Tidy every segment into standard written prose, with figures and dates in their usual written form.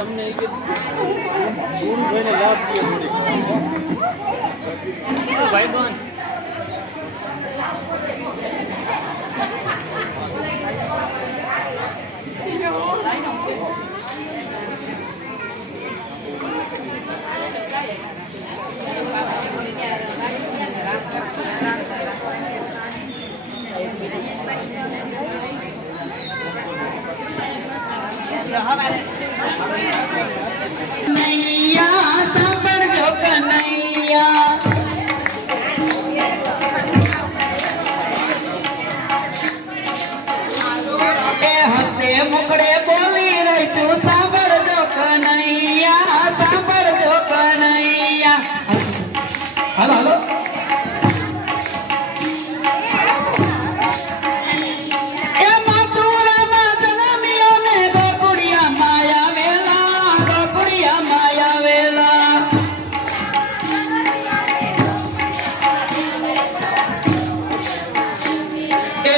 તમને ગુરુ ભાઈને લાભ દે ભાઈ બન नैया साबर जो कन्हैया हंसते मुखड़े बोली रही छू साबर जो कन्हैया हेलो हेलो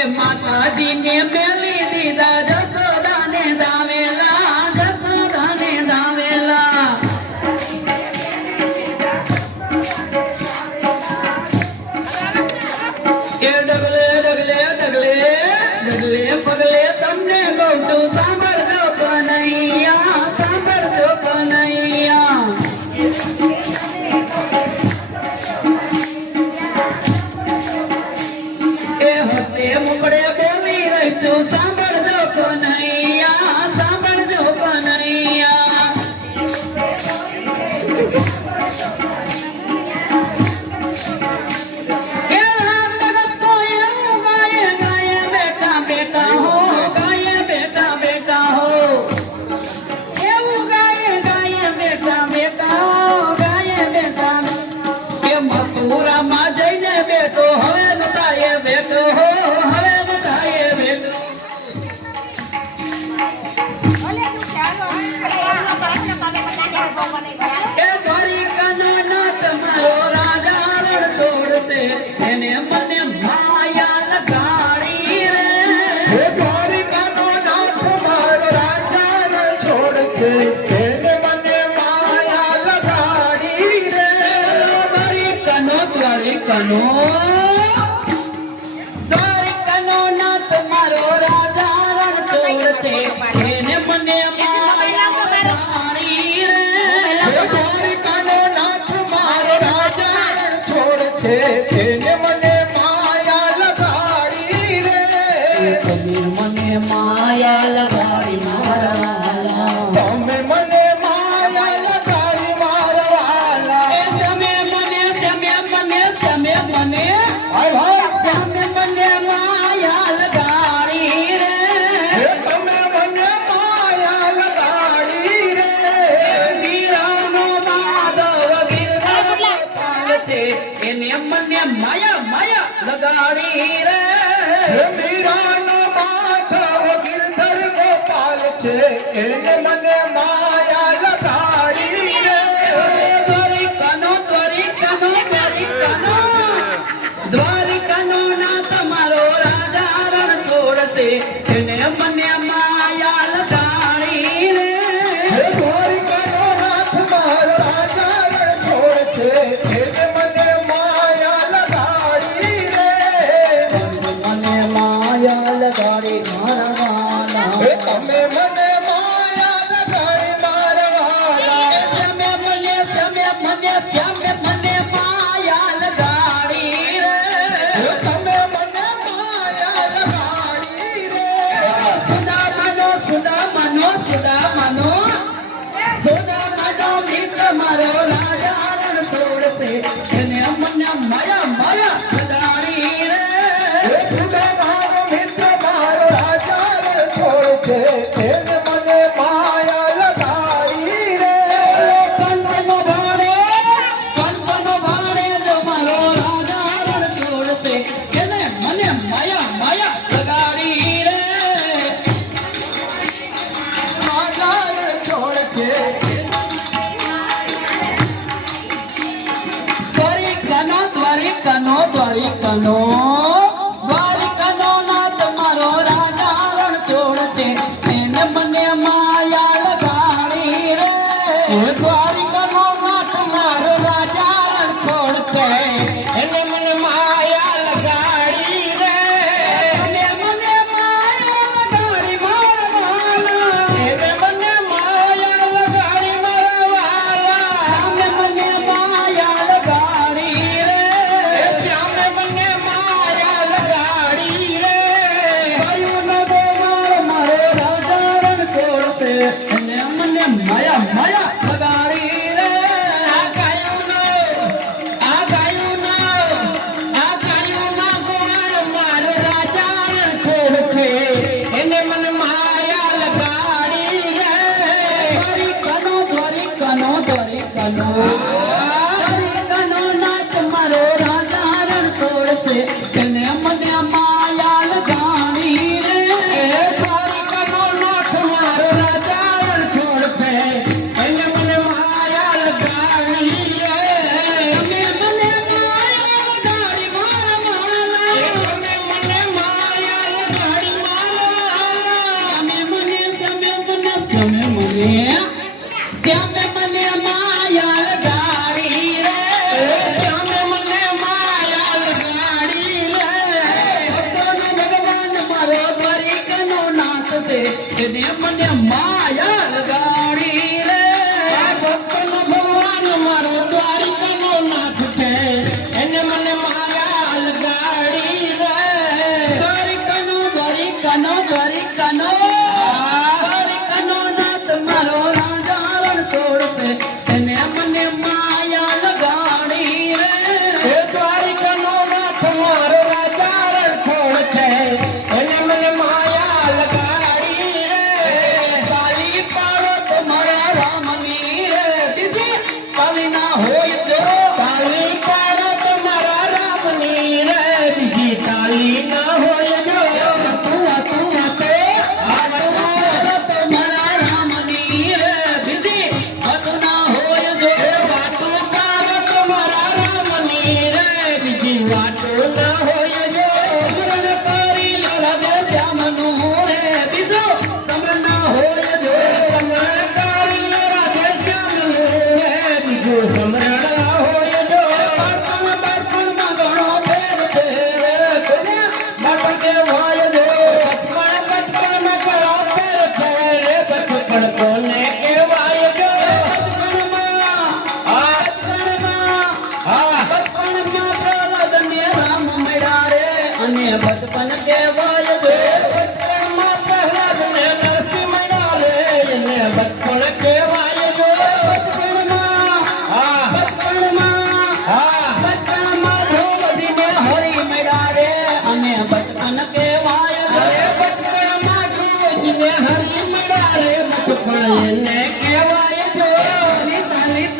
माताजी ने मेली दीदा जसोदा ने दावेला के डगले डगले डगले डगले पगले तमने कहूं छू सांभर जो कन्हैया मुकड़े बोली रही छू सांभर जो कन्हैया बेटा हो गाये बेटा हो एवं गाये बेटा हो गाये बेटा के मथुरा मा जईने बेटो हवे बताये बेटो हो द्वारिकानो नाथ मारो राजा रण छोड़ छे એને મને માયા લગાડી રે દ્વારિકાનો નાથ મારો રાજા રણ છોડ છે એને મને માયા લગાડી રે તમે મને માયા લગાડી મારા વાલા તમે મને માયા લગાડી મારા વાલા એ તમે મને હાય ભાઈ તમે મને માયા લગાડી રે તમે મને માયા લગાડી રે વીરાનો માધવ ગિરધર પાલ છે એને મને માયા લગાડી રે વીરાનો માધવ ગિરધર ગોપાલ છે એને મને માયા લગાડી રે દ્વારિકાનો નાથ મારો રાજા રણ છોડશે એને મને માયા લગાડી રે દ્વારિકાનો નાથ મારો રાજા રણ છોડશે એને મને માયા લગાડી રે મને માયા લગાડી મારા વાલા તમે મને માયા લગાડી મારા વાલા તમે મને માયા લગાડી રે તમે મને માયા લગાડી રે સુદામાનો મિત્ર મારો રાજા રણ છોડશે એને મને માયા લગાડી રે સુદામાનો મિત્ર મારો રાજા રણ છોડશે એને મને માયા લગાડી રે કંસનો ભાડે જો મારો રાજા રણ છોડશે એને મને માયા લગાડી રે રાજા રણ છોડશે દ્વારિકાનો નાથ મારો રાજા રણ છોડશે એને મને માયા લગાડી રે છે એને મને માયા લગાડી રે ભક્તનો ભગવાન મારો દ્વારિકાનો નાથ છે એને મને માયા લગાડી રે દ્વારિકાનો નાથ મારો રાજા રણછોડ છે એને મને માયા લગાડી રે દ્વારિકાનો નાથ મારો રાજા રણછોડ છે એને મને માયા લગાડી રે તાલી પાડો તમારા રામની રે બીજી તાલી ના હોય તો તાલી પાડો તમારા રામની રે બીજી તાલી ના હોય જો તમારા રામની રે બીજી વાતો ના હોય જો વાતો કરો તમારા રામની રે બીજી વાતો ના હોય જો કરી રાધે શ્યામનું રે બીજો તમને ના હોય જો તમને કરી રાધે શ્યામનું રે બીજો તમને ના હોય જો બાળપણમાં ઘણો ફેર છે રે બાળપણ કહેવાય જો બચપણમાં ઘણો ફેર છે રે બચપણ કોને કહેવાય જો બચપણમાં પ્રહલાદને રામ મળ્યા રે અને બચપન કહેવાય જો બચપણમાં પ્રહલાદને નરસિંહ મળ્યા રે અને બચપન કહેવાય જો બચપણમાં ધ્રુવજીને હરી મળ્યા રે અને બચપન કહેવાય જો બચપણમાં ધ્રુવજીને હરી મળ્યા રે બચપન એને કહેવાય જો તાલી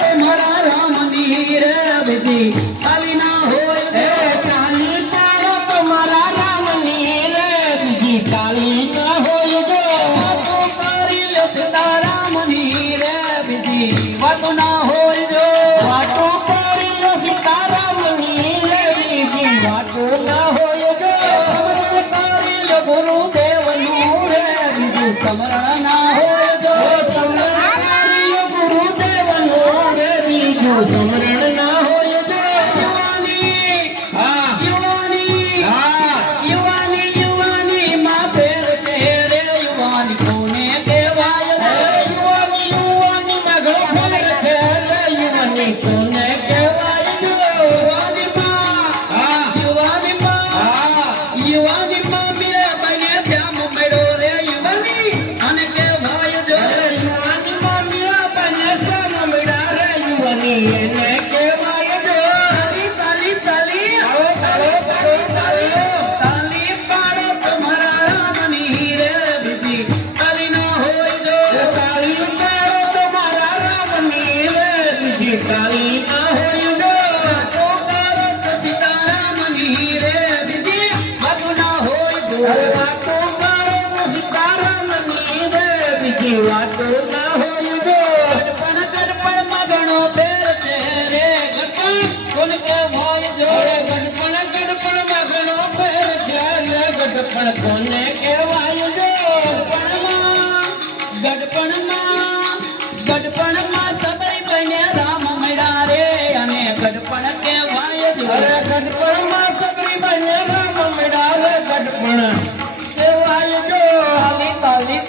તમારા રામની રે બીજી તાલી ના હોય તાલી પાડો તમારા રામની રે બીજી તાલી ના હોય જો વાતો કરી લો સીતારામની રે બીજી વાતો ના હોય જો વાતો કરી લો સીતારામની રે બીજી વાતો ના હોય જો કરી લો ગુરુદેવનું રે બીજું સ્મરણ ના હોય જો કરી લો ગુરુદેવનું રે બીજું સ્મરણ ના હોય જો યુવાની માં ફેર છે રે યુવાની કોને કહેવાય રે યુવાની માં ઘણો ફેર છે રે યુવાની કોને કહેવાય જો યુવાની માં મીરાબાઈને શ્યામ મળ્યો રે યુવાની અને કહેવાય જો યુવાની માં મીરાબાઈને શ્યામ મળ્યા રે યુવાની એને કહેવાય જો તાલી તાલી પાડો તમારા રામની રે બીજી તાલી ના હોય જો તાલી પાડો તમારા રામની રે બીજી તાલી ના હોય જો વાતો કરો તો સીતારામની રે બીજી વાતો ના હોય જો વાતો કરો તો સીતારામની રે બીજી વાતો ના હોય જો ગણપણમાં ઘણો ફેર છે રે ગણપણ કોને કહેવાય જો ગણપણમાં ઘણો ફેર છે રે ગણપણ કોને કહેવાય જો ગઢપણમાં સબરી બને રામ મળ્યા રે અને ગઢપણ કહેવાય જો ગઢપણમાં સબરી બને રામ મળ્યા રે ગઢપણ કહેવાય જો તાલી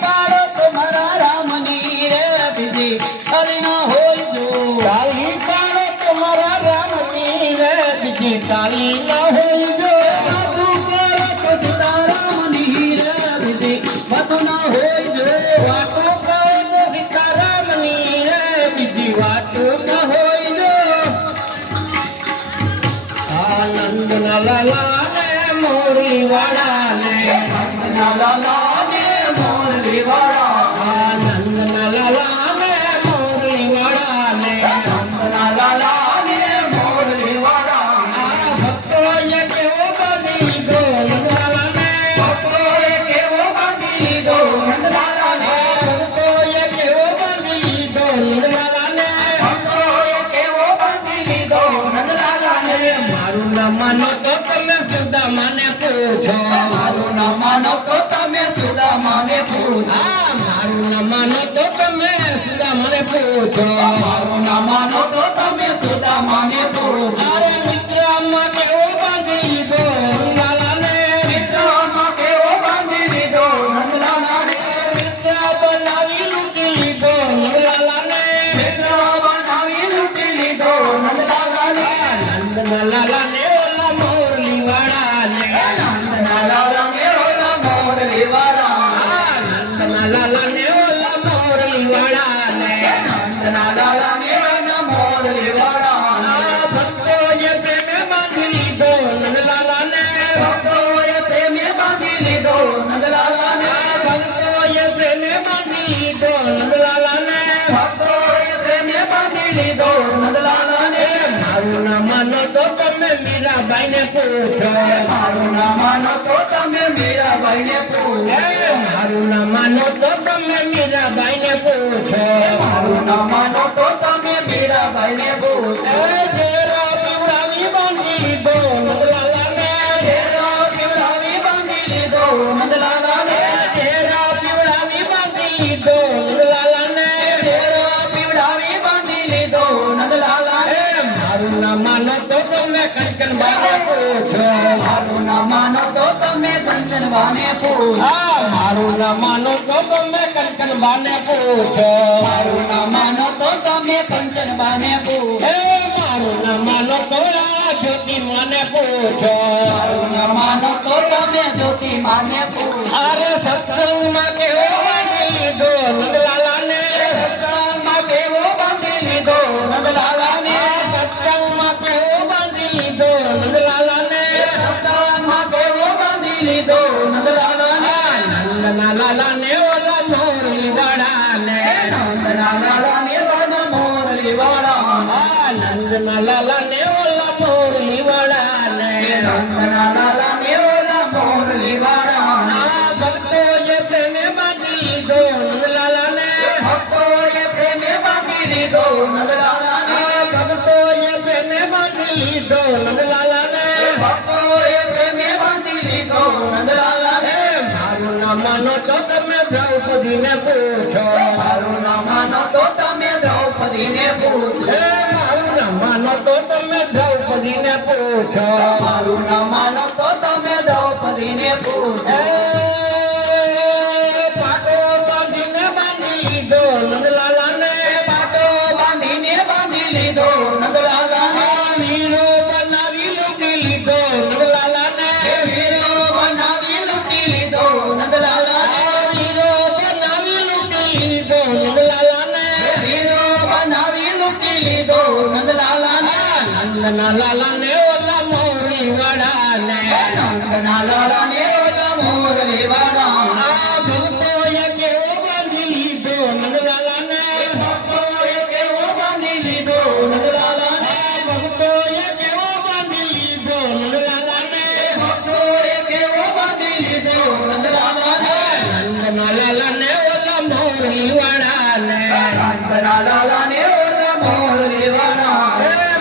પાડો તમારા રામની રે બીજી તાલી ના હોય જો તાલી પાડો તમારા રામની રે બીજી તાલી ના હોય જો વાતો કરો તો સીતારામની રે બીજી વાતો ના હોય જો વાતો કરો તો સીતારામની રે બીજી વાતો ના હોય જો આનંદ ના લાલા ને મોરી વાળા ને લાલા ને મોરલી વાળા આનંદ ના લાલા ને મોરલી વાળા ને આનંદ ના લાલા ને મોરલી વાળા આ ભક્તો એ કેવો બની લીધો નંદલાલા ને ભક્તો એ કેવો બની લીધો નંદલાલા ને ભક્તો એ કેવો બની લીધો નંદલાલા ને ભક્તો એ કેવો બની લીધો નંદલાલા ને મારું નામ માનો તો તમે સુદામાને પૂછો મારું નામ માનો તો તમે સુદામાને પૂછો મારું નામ માનો તો તમે સુદામાને પૂછો મારું નામ માનો તો તમે સુદામાને પૂછો અરે મિત્ર આમાં કેવો લાલા ને ઓલા મોરલી વાળા ને નંદના લાલા ને ઓલા મોરલી વાળા નંદના લાલા ને ઓલા મોરલી વાળા ને નંદના લાલા ને ઓલા મોરલી વાળા ભક્તોએ પ્રેમે બાંધી લીધો નંદલાલા ને ભક્તોએ પ્રેમે બાંધી લીધો નંદલાલા ને ભક્તોએ પ્રેમે બાંધી લીધો નંદલાલા ને ભક્તોએ પ્રેમે બાંધી લીધો નંદલાલા ને મારું ના માનો તો તમે મીરાબાઈ ને પૂછો મારું ના માનો તો તમે મીરાબાઈ ને પૂછો મારું ના માનો તો તમે મીરાબાઈ ને પૂછો મારું ના માનો તો તમે મીરાબાઈ ને પૂછો જેરો પીવડાવી બાંધી લીધો નંદલાલા ને જેરો પીવડાવી બાંધી લીધો નંદલાલા ને જેરો પીવડાવી બાંધી લીધો નંદલાલા ને જેરો પીવડાવી બાંધી લીધો નંદલાલા ને મારું ના માનો તો તમે કંચનબાને પૂછો મારું ના માનો તો તમે કંચનબાને પૂછો મારું ના માનો તો તમે કંચનબાને પૂછો મારું ના માનો તો તમે કંચનબાને પૂછો મારું ના માનો તો આ જ્યોતિ માને પૂછો મારું ના માનો તો તમે જ્યોતિ માને પૂછો અરે સત્સંગમાં કેવો બાંધી લીધો નંદલાલા ને સત્સંગમાં કેવો બાંધી લીધો નંદલાલા ને સત્સંગમાં કેવો બાંધી લીધો નંદલાલા ને સત્સંગમાં કેવો બાંધી લીધો નંદલાલા ને નંદના લાલા ને ઓલા મોરલી વાળા ને નંદના લાલા ને ઓલા મોરલી વાળા નંદના લાલા ને ઓલા મોરલી વાળા ને નંદના લાલા ને ઓલા મોરલી વાળા ભક્તોએ પ્રેમે બાંધી લીધો નંદલાલા ને ભક્તોએ પ્રેમે બાંધી લીધો નંદલાલા ને ભક્તોએ પ્રેમે બાંધી લીધો નંદલાલા ને ભક્તોએ પ્રેમે બાંધી લીધો નંદલાલા ને મારું ના માનો તો તમે દ્રૌપદી ને પૂછો મારું ના માનો તો તમે દ્રૌપદી ને પૂછો મારું ના માનો તો તમે દ્રૌપદી ને પૂછો મારું ના માનો તો તમે દ્રૌપદી ને પૂછો પાટો બાંધીને બાંધી લીધો નંદલાલા ને પાટો બાંધીને બાંધી લીધો નંદલાલા ને વીરો બનાવી લૂંટી લીધો નંદલાલા ને વીરો બનાવી લૂંટી લીધો નંદલાલા ને વીરો બનાવી લૂંટી લીધો નંદલાલા ને વીરો બનાવી લૂંટી લીધો નંદલાલા ને નંદના લાલા ને ઓલા મોરલી વાળા ને નંદના લાલા ને ઓલા મોરલી વાળા ભક્તોએ કેવો બાંધી લીધો નંદલાલા ને ભક્તોએ કેવો બાંધી લીધો નંદલાલા ને ભક્તોએ કેવો બાંધી લીધો નંદલાલા ને ભક્તોએ કેવો બાંધી લીધો નંદલાલા ને નંદના લાલા ને ઓલા મોરલી વાળા ને નંદના લાલા ને ઓલા મોરલી વાળા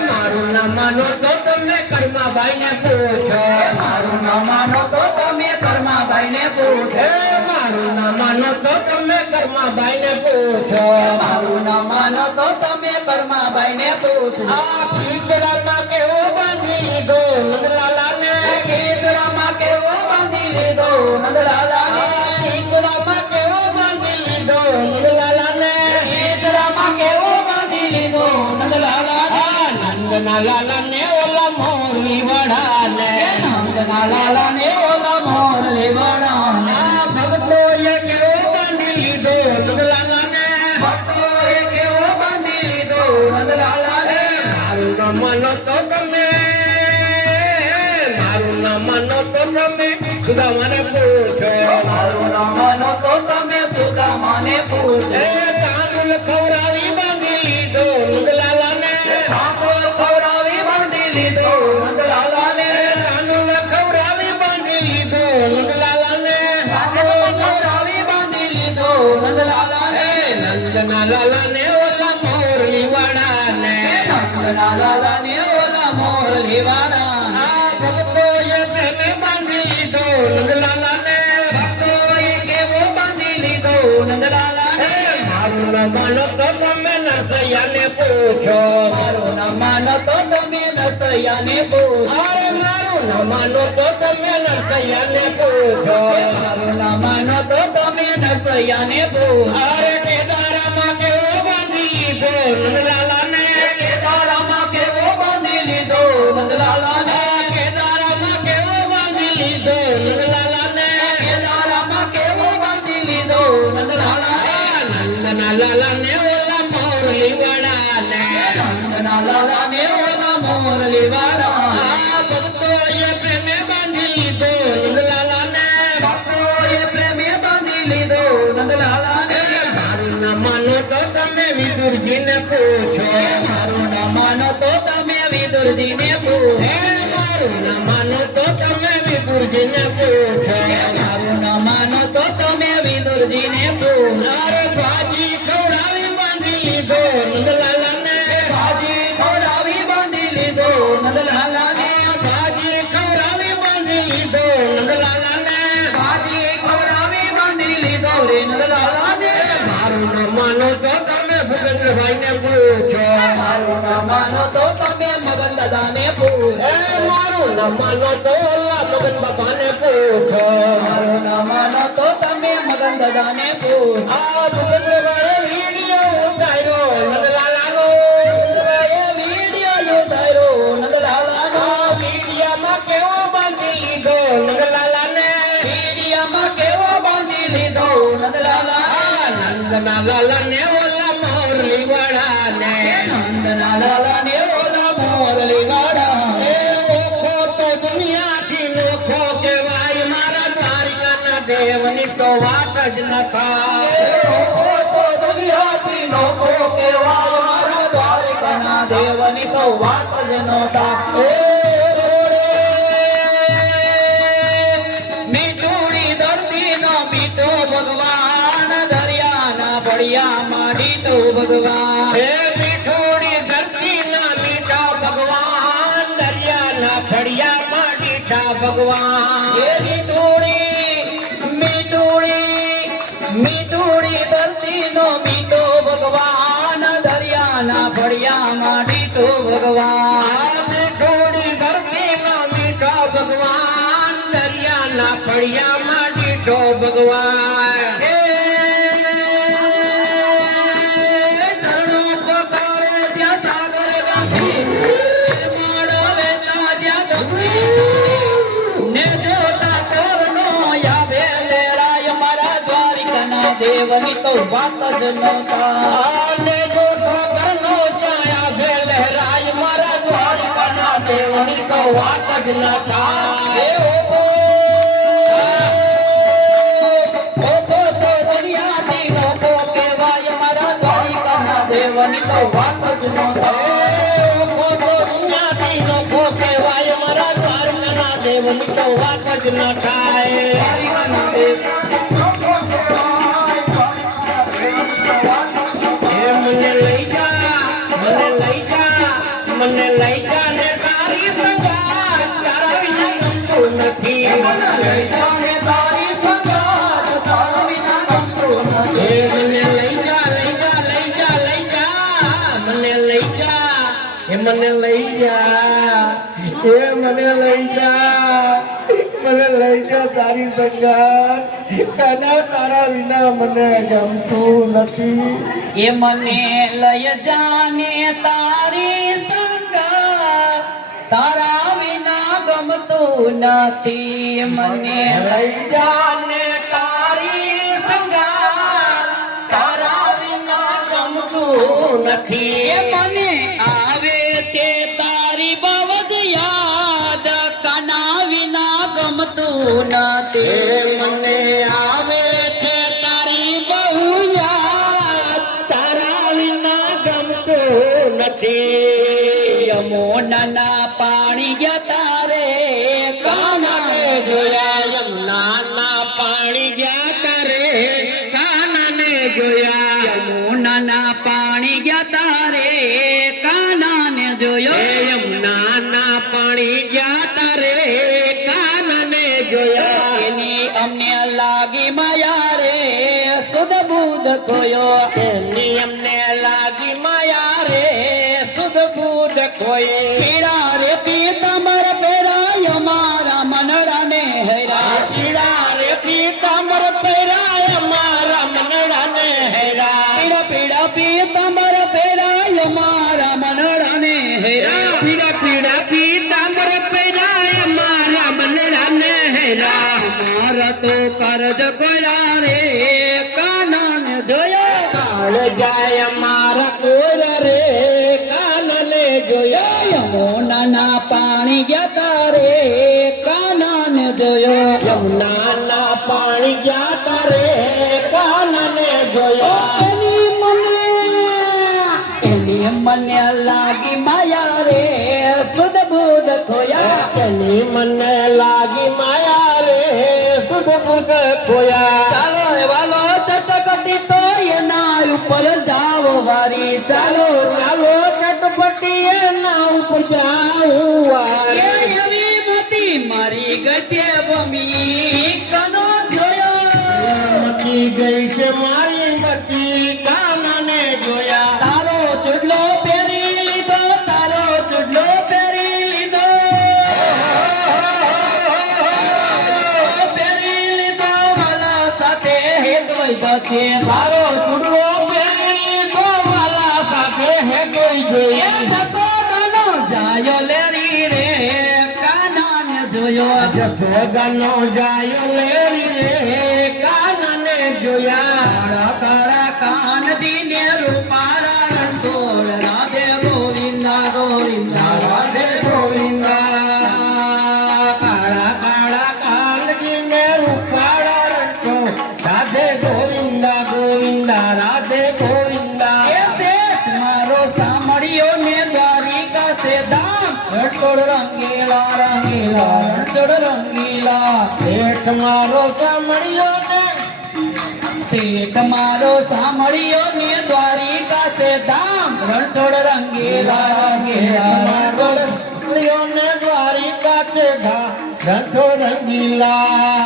મારું ના માનો તો તમે કર્માબાઈ ને પૂછો મારું ના માનો તો તમે કર્માબાઈ ને પૂછો મારું ના માનો તો તમે કર્માબાઈ ને પૂછો મારું ના માનો તો તમે કર્માબાઈ ને પૂછો આ ખીચડામાં કેવો બાંધી લીધો નંદલાલા ને ખેતરામાં કેવો બાંધી લીધો નંદલાલા ને ખીચડામાં કેવો બાંધી લીધો નંદલાલા ને ખેતરામાં કેવો બાંધી લીધો નંદલાલા ને નંદના લાલા ને ઓલા મોરલી વાળા ને નંદના લાલા ને ઓલા મોરલી વાળા ભક્તોએ કેવો બાંધી લીધો નંદલાલા ને ભક્તોએ કેવો બાંધી લીધો નંદલાલા ને મારું ના માનો તો તમે મારું ના માનો તો તમે સુદામાને પૂછો મારું ના માનો તો તમે સુદામાને પૂછો તાંદુલ ખવડાવી બાંધી લીધો નંદલાલા ને તાંદુલ ખવડાવી બાંધી લીધો નંદલાલા ને તાંદુલ ખવડાવી બાંધી લીધો નંદલાલા ને તાંદુલ ખવડાવી બાંધી લીધો નંદલાલા ને નંદના લાલા ને ઓલા મોરલી વાળા ને નંદના લાલા ને ઓલા મોરલી વાળા ભક્તોએ પ્રેમે બાંધી લીધો નંદલાલા ને ભક્તોએ કેવો બાંધી લીધો નંદલાલા ને મારું ના માનો તો તમે નરસૈયાને પૂછો મારું ના માનો તો તમે નરસૈયાને પૂછો મારું ના માનો તો તમે નરસૈયાને પૂછો મારું ના માનો તો તમે નરસૈયાને પૂછો અરે કેદારામાં કેવો બાંધી લીધો નંદલાલા ને કેદારામાં કેવો બાંધી લીધો નંદલાલા ને ઓલા મોરલી વાળા આ ભક્તોએ પ્રેમે બાંધી લીધો નંદલાલા ને ભક્તોએ પ્રેમે બાંધી લીધો નંદલાલા ને મારું ના માનો તો તમે વિદુરજીને પૂછો મારું ના માનો તો તમે વિદુરજીને પૂછો મારું ના માનો તો તમે વિદુરજીને પૂછો મારું ના માનો તો તમે વિદુરજીને પૂછો અરે ભાજી ખવડાવી બાંધી લીધો નંદલાલા ને ભાજી ખવડાવી બાંધી લીધો નંદલાલા ને ભાજી ખવડાવી બાંધી લીધો નંદલાલા ને ભાજી ખવડાવી બાંધી લીધો રે નંદલાલા ને મારું ના માનો તો તમે ભૂપેન્દ્રભાઈ ને પૂછો મારું ના માનો તો તમે મગન દાદાને પૂછો મારું ના માનો તો ઓલા મગન બાપા ને પૂછો મારું ના માનો તો તમે મગન દાદાને પૂછો આ ભૂપેન્દ્રભાઈ વિડીયો ઉતાર્યો નંદલાલાનો વિડીયો ઉતાર્યો નંદલાલાનો મીડિયામાં કેવો બાંધી લીધો નંદલાલા ને મીડિયામાં કેવો બાંધી લીધો નંદલાલા નંદના લાલા ને ઓલા મોરલી વાળા ને નંદના લાલા ને ઓલા મોરલી વાળા ઓખો તો દુનિયાથી નોખો કહેવાય મારા દ્વારિકાના દેવની તો વાત જ ન થાય તો દુનિયાથી લોકો કહેવાય મારા દ્વારિકાના દેવની તો વાત જ નહોતા મીઠુડી ધરતીનો મીઠો ભગવાન દરિયાના ફળિયામાં ડીઠો ભગવાન હે મીઠોડી ધરતીના મીઠા ભગવાન દરિયાના ફળિયામાં ડીઠા ભગવાન એ મીઠુડી ધરતીનો મીઠો ભગવાન દરિયાના ફળિયામાં ડીઠો ભગવાન આ મીઠોડી ધરતીના મીઠા ભગવાન દરિયાના ફળિયામાં ડીઠો ભગવાન ચરણો પકારે જ્યાં સાગર ગાંઠી માળો લેતા જ્યાં ગંભીર ને જોતા કોરનો આવે લેરાય મારા દ્વારિકાના દેવની તો વાત જ નહોતા આને જો ઠોકરનો છાયા છે લહેરાય મારા દ્વારિકાના દેવની તો વાત જ ન થાય ઓકો તો દુનિયાથી લોકો કહેવાય મારા દ્વારિકાના દેવની તો વાત જ નહોતા ઓખો તો દુનિયાથી નોખો કહેવાય મારા દ્વારકાના દેવની તો વાત જ ન થાય દ્વારિકાના દેવ હે મને લઈ જા મને લઈ જા ને તારી સંગાત તારા વિના ગમતું નથી લઈ જાને તારી સંગાત તારા વિના ગમતું નથી. હે મને લઈ જા મને લઈ જા હે મને લઈ જા તારી સંગાત તારા વિના મને ગમતું નથી એ મને લઈ જાને તારી સંગાત તારા વિના ગમતું નથી મને લઈ જાને તારી સંગાત તારા વિના ગમતું નથી એ મને આવે છે તારી બહુ જ યાદ કાના વિના ગમતું નથી મને આવે છે તારી બહુ યાદ તારા વિના ગમતું નથી યમુનાના પાણી જતા રે કાનાને જોયા યમુનાના પાણી ગયા તારે કાનાને જોયા યમુનાના પાણી જતા રે કાનાને જોયો યમુનાના પાણી ગયા તારે કાનાને જોયા એની અમને લાગી માયા રે સુધ બુધ ખોયો એની અમને લાગી માયા રે સુધ બુધ ખોયે પીડા રે પીતાંબર પેરાય મારા મનડાને હેરા પીડા રે પીતાંબર પહેરાય મારા મનડાને હેરા પીડા પીડા પીતાંબર પેરાય મારા મનડાને હેરા પીડા પીડા પીતાંબર પહેરાય મારા મનડાને હેરા મારા તો કરજ કોરા રે કાનાને જોયો કાળ જાય મારા કોર રે કાનને જોયા યમુનાના પાણી ગયા તારે કાનાને જોયો યમુનાના પાણી ગયા તારે કાનને જોયા એની મને લાગી માયા રે સુધ બુધ ખોયા એની મને લાગી માયા રે સુધ બુધ ખોયા ચાલો વાલો ચટકટી તો એના ઉપર જાઓ વારી ચાલો ચાલો ચટપટી એના ઉપર જાઉં એ એવી મોતી મારી ગશે ભમી કનો જોયો મતી ગઈ છે મારી મતી કાનને જોયા તારો ચૂડલો પહેરી લીધો તારો ચૂડલો પહેરી લીધો પહેરી લીધો વાલા સાથે હેતવઈ જશે તારો ચૂડલો પહેરી લીધો વાલા સાથે હેતવઈ જોઈએ જતો નાનો જાયો લેરી રે કાનાને જોયો જગનો જાયો લેરી રે કાનને જોયા કાળા કાનજીને રૂપારા રણછોડ રાધે ગોવિંદા ગોવિંદા રાધે ગોવિંદા કાળા કાળા કાનજીને રૂપાળા રણછો રાધે ગોવિંદા ગોવિંદા રાધે ગોવિંદા એ શેઠ મારો સાંભળ્યો ને દ્વારિકા સે ધામ રણછોડ રંગીલા રંગીલા રણછોડ રંગીલા શેઠ મારો સાંભળ્યો ને શેઠ મારો સાંભળ્યો ને દ્વારિકા સે ધામ રણછોડ રંગીલા રંગીલા રણછોડ સાંભળ્યો ને દ્વારિકા છે ધા રથો રંગીલા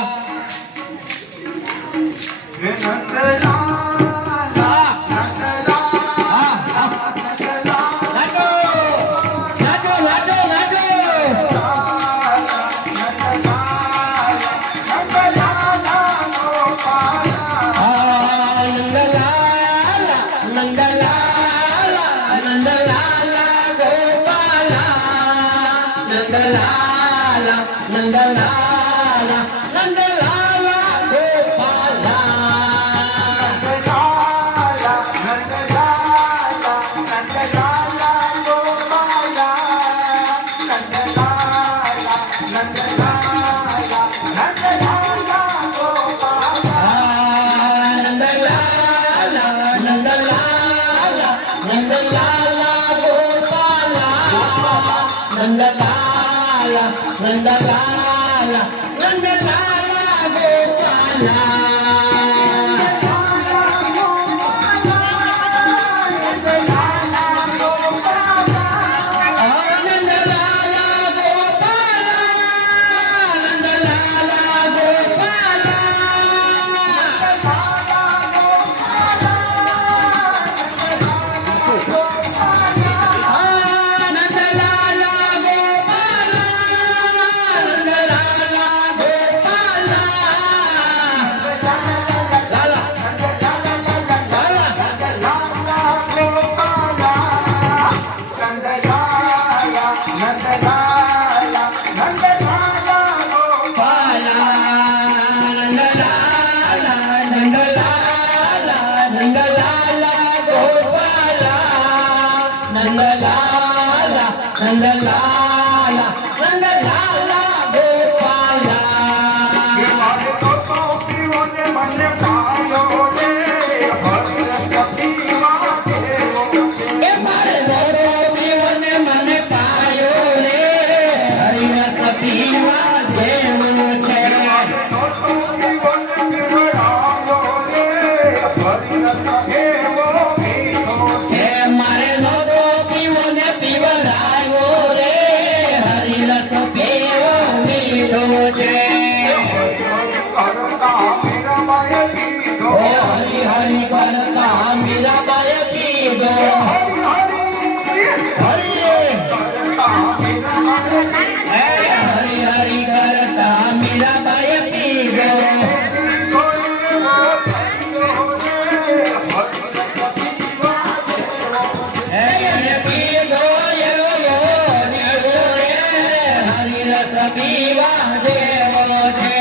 નંદલાલા નંદલાલા નંદલાલા ગોપાલા નંદલાલા નંદલાલા ગોપાલા એ મારે મોરો પીવને મને પાયો રે હરિરસ પીવા જેવું છે એ મારે મોરો પીવને પીવડાયો રે હરિરસ પીવો મીઠો છે ઓ હરિ હરિ કરતા મીરાબાઈ પીધો હરિ હરિ કરતા મીરાબાઈ પીધો પીધો હરિરસ પીવા દેવો છે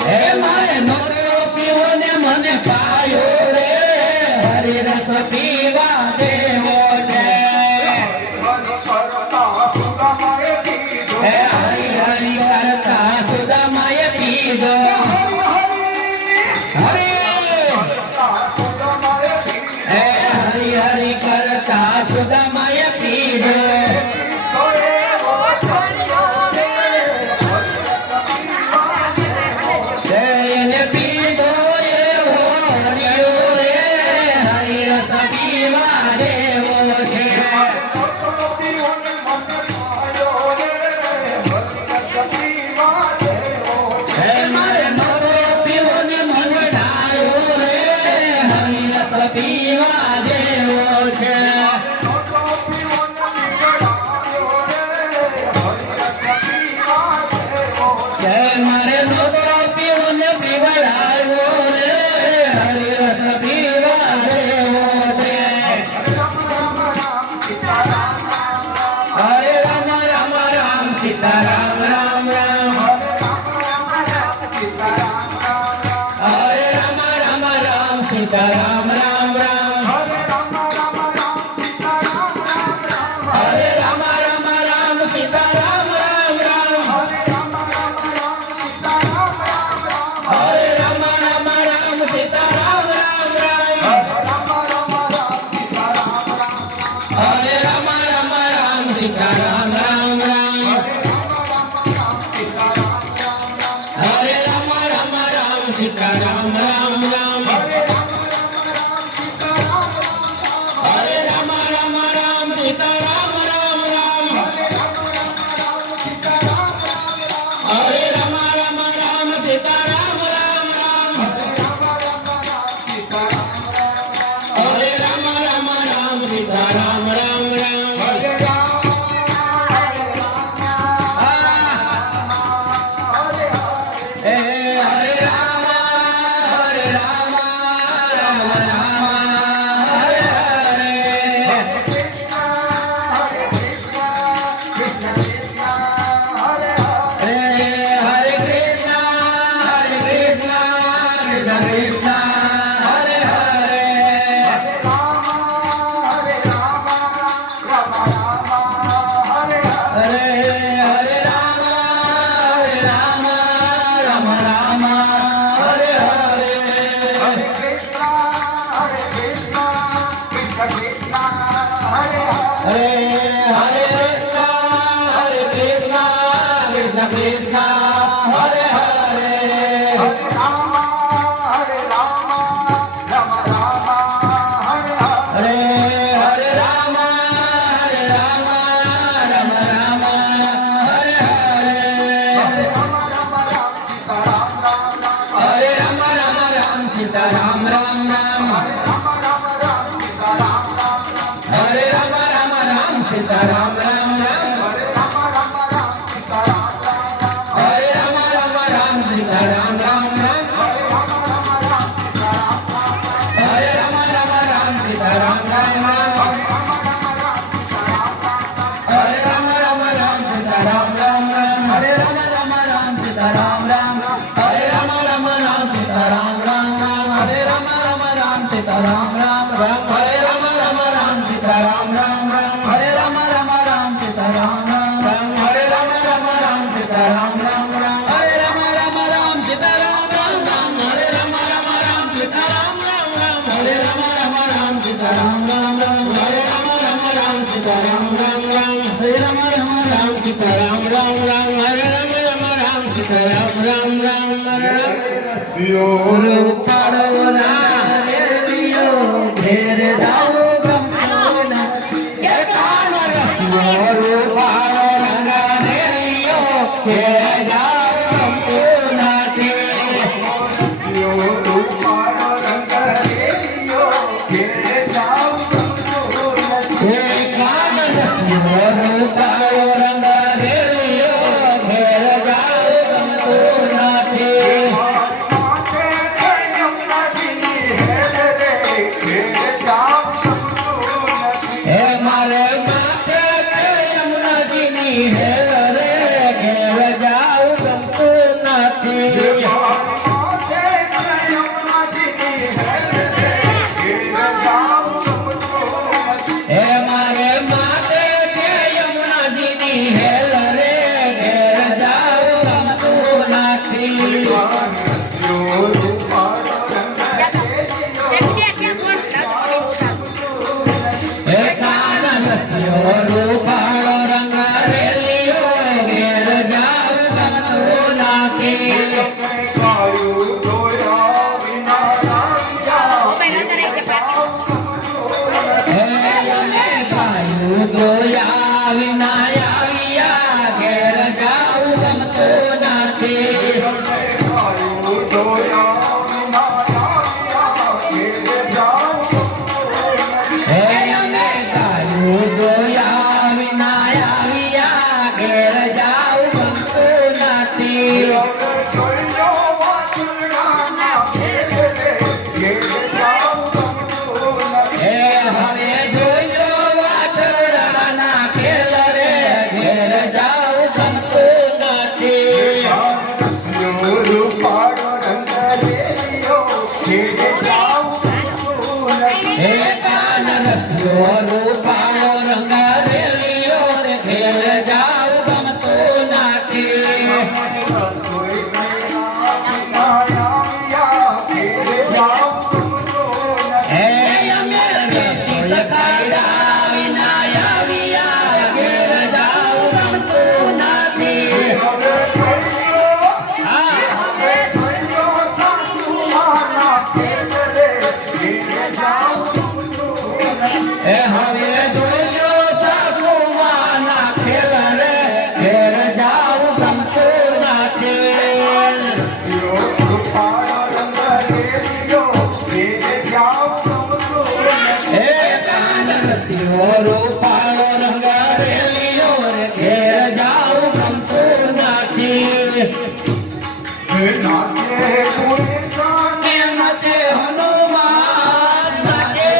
હે મારે મોરો પીવો ને મને પાયો પીવા જેવો છે જય મારે નોતો પીવો ને પીવડાવો રે હરિરસ પીવા જેવો છે હરે રામ રામ રામ સીતા રામ રામ રામ હરે રામ રામ રામ સીતા રામ રામ રામ હરે રામ રામ રામ સીતા રામ રામ રામ હરે રામ રામ રામ સીતા રામ રામ રામ હરે રામ રામ રામ સીતા રામ રામ રામ હરે રામ રામ રામ સીતા રામ રામ રામ હરે રામ રામ રામ સીતા રામ રામ રામ હરે રામ રામ રામ સીતા રામ રામ રામ હરે રામ રામ રામ સીતા રામ રામ રામ હે હરે રામ રામ રામ હરે હરે હરે કૃષ્ણ કૃષ્ણ કૃષ્ણ હરે હરે હરે હરે રામ રામ રામ હરે હરે હરે હરે કૃષ્ણ કૃષ્ણ કૃષ્ણ હરે હરે હરે હરે રામ રામ રામ હરે હરે હરે રામ રામ સીતા રામ રામ રામ હરે રામ રામ સીતા રામ રામ રામ હરે રામ રામ સીતા રામ રામ રામ હરે રામ રામ સીતા રામ રામ રામ હરે રામ રામ સીતા રામ રામ રામ હરે રામ સીતા રામ રામ હરે રામ સીતા રામ રામ રામ હરે રામ સીતા રામ રામ રામ હરે રામ સીતા રામ રામ રામ હરે રામ સીતા રામ રામ રામ હરે રામ સીતા રામ રામ રામ હરે રામ સીતા રામ રામ રામ હરે રામ સીતા રામ રામ રામ હરે રામ સીતા રામ રામ રામ હરે રામ સીતા રામ રામ રામ હરે રામ સીતા રામ રામ રામ હરે રામ સીતા રામ રામ રામ હરે રામ ગુરુ પાડો ના રેડિયો ઘેર જાઓ ગમોના એ કાન ગુરુ પાડો રંગા રેડિયો ઘેર જાઓ ગમોના તે એ કાન ગુરુ પાડો રંગા રેડિયો ઘેર જાઓ ગમોના તે હે મારે માથે તે યમુનાજીની હેલ રે ઘેર જાઉં ગમતું નથી Hey, રૂપાળો રંગ રેલીઓ રે ઘેર જાવ ગમતું નથી. હે અમે રેતી સખાડા વિના આવ્યા ઘેર જાવ ગમતું નથી. હા એ હવે જોયો સાસુમાના ખેલ રે ઘેર જાવ ગમતું નથી. હે કાન રસિયો રૂપાળો રંગ રેલીઓ રે ઘેર જાવ ગમતું નથી. નાચે હનુમાન નાચે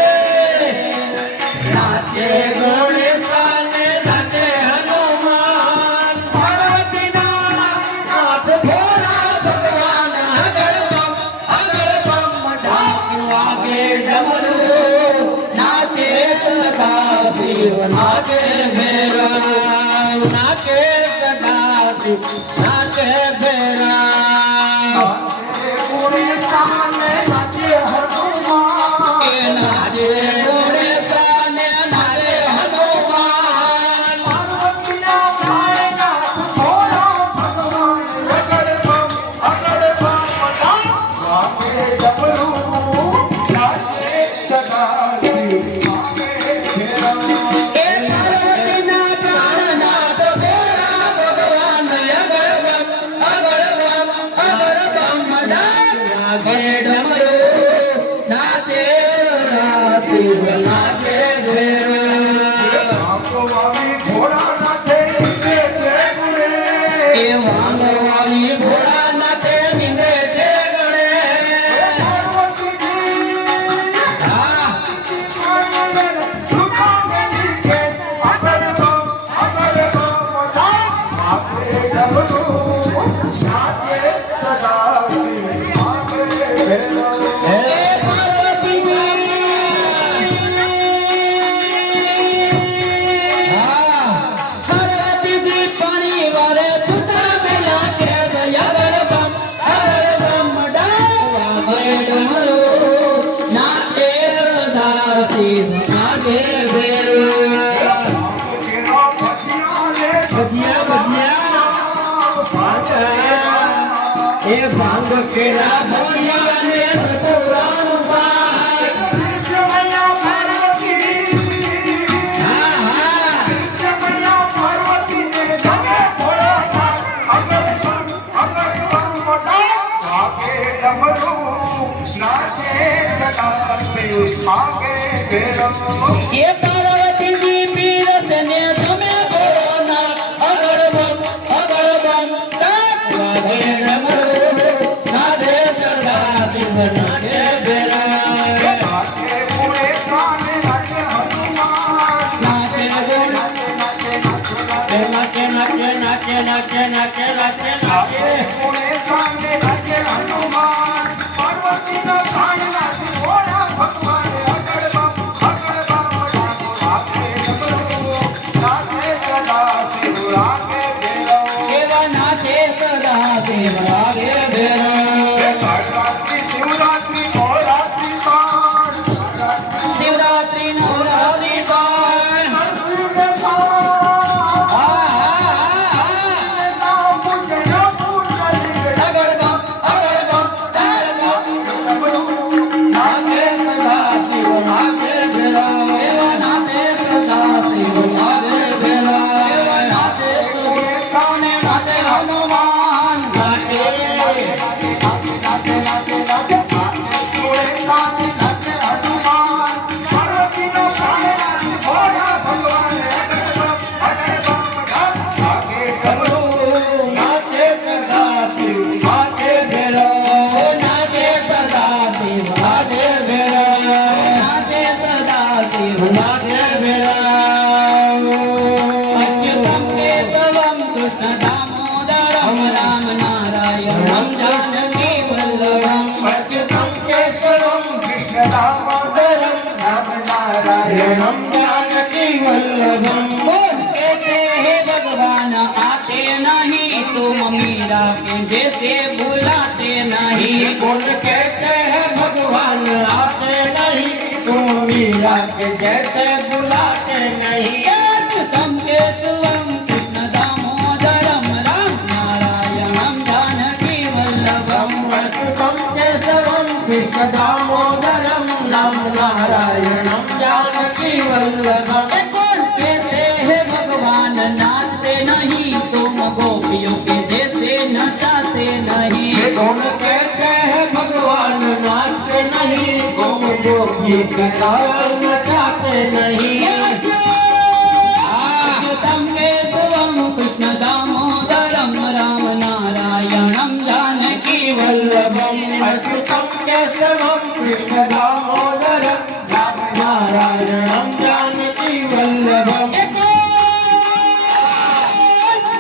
નાચે ગણેશાન નાચે હનુમાન પાર્વતીના નાથ ભોળા ભગવાન આગળ બમ ઢાક વાગે ડમરું નાચે સદાશિવ નાચે ભૈરવ નાચે સદાશિવ નાચે ભૈરવ. એ નાચે ગણેશાન નાચે હનુમાન એ પાર્વતીના પ્રાણનાથ ભોળા ભગવાન આગળ બમ ઢાક વાગે ડમરું નાચે સદાશિવ નાચે ભૈરવ. એ વાંગવાળી ભોળાનાથે નીંદે છે ગણેશ. હા હે પાર્વતીજી હા પાર્વતીજી પાણી વારે છૂટા મેલા કે આગળ બમ ઢાક વાગે ડમરું નાચે સદાશિવ નાચે ભૈરવ. એ ભાંગ કેરા ભોળિયા ને સતુરાનું સાર. હા હા એ પાર્વતીજી પીરસ ને તમે બોલો ના આગળ બમ ઢાક વાગે ડમરું નાચે સદાશિવ નાચે ભૈરવ. નાચે ગણેશ નાચે નાચે નાચે નાચે એવા નાચે સદાશિવ વાગે ભૈરવ. શિવરાત્રી નવરાત્રી પણ હા આગળ બમ નાચે સદાશિવ નાચે ભૈરવ. એવા નાચે સદાશિવ નાચે ભૈરવ. એવા નાચે ગણેશાન નાચે હનુમાન નાચે નાચે સદાશિવ નાચે ભૈરવ. નાચે સદાશિવ નાચે ભૈરવ. નાચે સદાશિવ નાચે ભૈરવ. અચ્યુતમ કેશવમ કૃષ્ણ દામોદરમ રામ નારાયણમ જાનકી વલ્લભમ. અચ્યુતમ કેશવમ કૃષ્ણ દામોદરમ दामोदरम राम नारायणम जानकी वल्लभम कौन कहते हैं भगवान आते नहीं तुम मीरा के जैसे बुलाते नहीं कौन कहते हैं भगवान आते नहीं तुम मीरा के जैसे बुलाते नहीं अच्युतम केशवम कृष्ण दामोदरम राम नारायणम जानकी वल्लभम अच्युतम केशवम कृष्ण दामोदरम राम नारायणम जानकी वल्लभम कौन कहते हैं भगवान नाचते नहीं तुम गोपियों के जैसे नचाते नहीं कौन कहते हैं भगवान नाचते नहीं तुम गोपी के साथ नचाते नहीं अच्युतम केशवम कृष्ण दामोदरम राम नारायणम जानकी वल्लभम अच्युतम केशवम कृष्ण दामोदरम राम नारायणम जानकी वल्लभम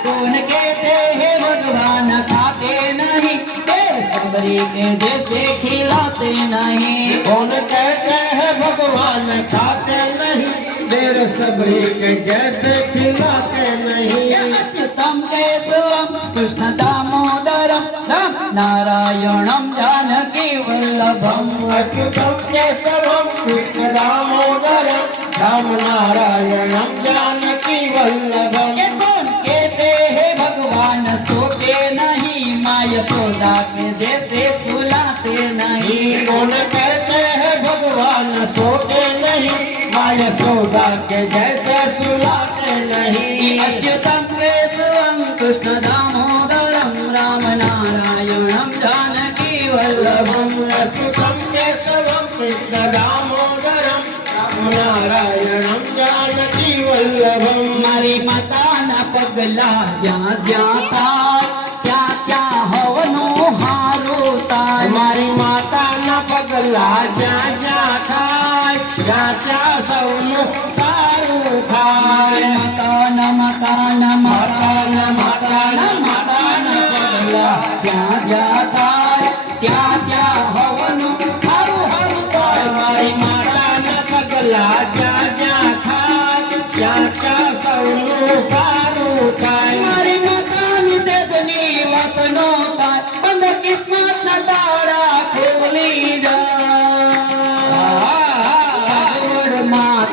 कौन कहते हैं भगवान खाते नहीं तेरे सबरी के जैसे खिलाते नहीं कौन कहते हैं भगवान खाते नहीं देर सबरी के जैसे खिलाते नहीं अच्युतम केशवम कृष्ण दामोदरम राम नारायणम जानकी वल्लभम अच्युतम केशवम कृष्ण दामोदरम राम नारायणम जानकी वल्लभम कौन कहते हैं भगवान सोते नहीं माँ यशोदा के जैसे सुलाते नहीं कौन कहते हैं भगवान सोते नहीं माँ यशोदा के जैसे सुलाते नहीं अच्युतम केशवम कृष्ण दामोदरम राम नारायणम जानकी वल्लभम अच्युतम केशवम कृष्ण दामोदरम राम नारायणम जानकी वल्लभम મારી માતાના પગલા જ્યાં જ્યાં થાય ત્યાં ત્યાં હવનું હારું થાય મારી માતાના પગલા જ્યાં જ્યાં થાય ત્યાં ત્યાં સૌનું સારું થાય માતાના માતાના માતાના માતાના માતાના પગલા જ્યાં જ્યાં થાય ત્યાં ત્યાં હવનું હારું હારું થાય મારી માતાના પગલા જ્યાં જ્યાં થાય ત્યાં ત્યાં સૌનું સારું થાય મારી માતાની તેજની વાતનો થાય બંધ કિસ્મતના તાળા ખોલી જાય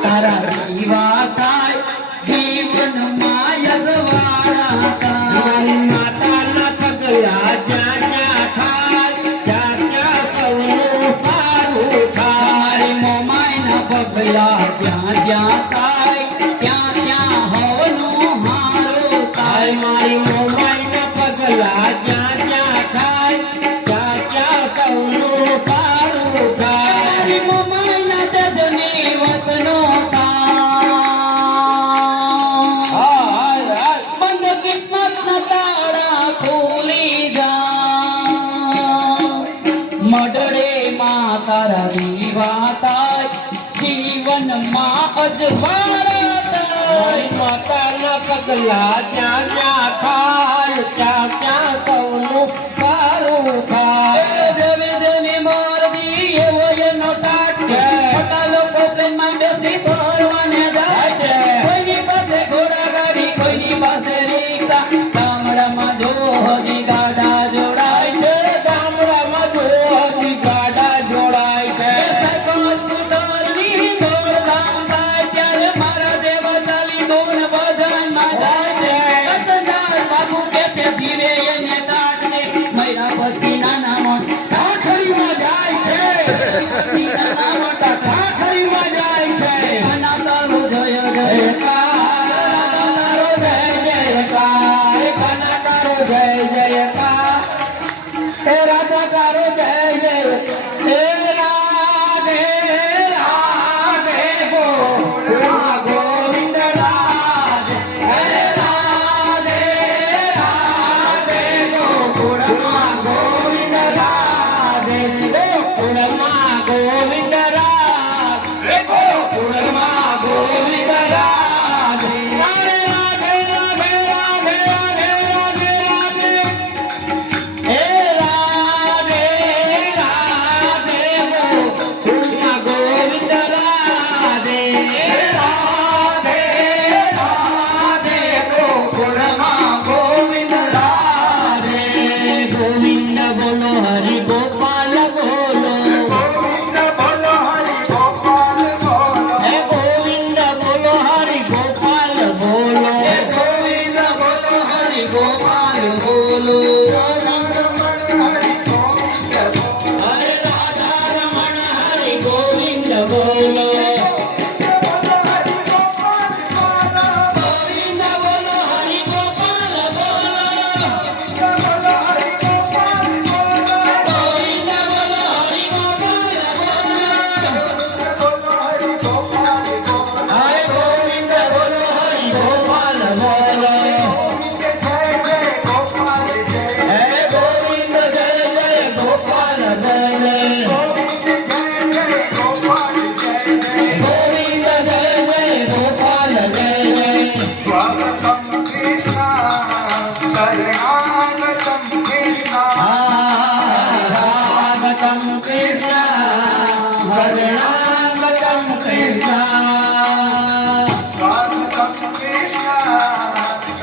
તારા જીવા થાય જીવનમાં યજવાળા થાય મારી માતાના પગલા જ્યાં જ્યાં થાય ત્યાં ત્યાં સૌનું સારું થાય મારી મોમાઈના પગલા જ્યાં જ્યાં થાય ત્યાં ત્યાં હવનું હારું થાય મારી મોમાઈના પગલા જ્યાં જ્યાં થાય ત્યાં ત્યાં સૌનું સારું થાય મારી મોમાઈના તેજની વાતનો થાય બંધ કિસ્મતના તાળા ખોલી જા મડડે માં તારા વિવા થાય જીવનમાં અજવાળા થાય માતાના પગલા જ્યાં જ્યાં ખાય ત્યાં ત્યાં સૌનું સારું થાય જેવી જેની મરજી એવો એનો ટાટ છે મોટા લોકો પ્રેમમાં બેસી ફરવાને જાય છે કોઈની પાસે ઘોડા ગાડી કોઈની પાસે રિક્ષા ગામડામાં જો હજી ગાડા જોડાય છે ગામડામાં જો હજી ગાડા જોડાય છે સાયકલ સ્કૂટરની દોડધામ થાય ત્યારે મારા જેવા ચાલી દોન ભજનમાં જાય છે કસનદાર બાપુ કે છે જીવે એને કાઢ છે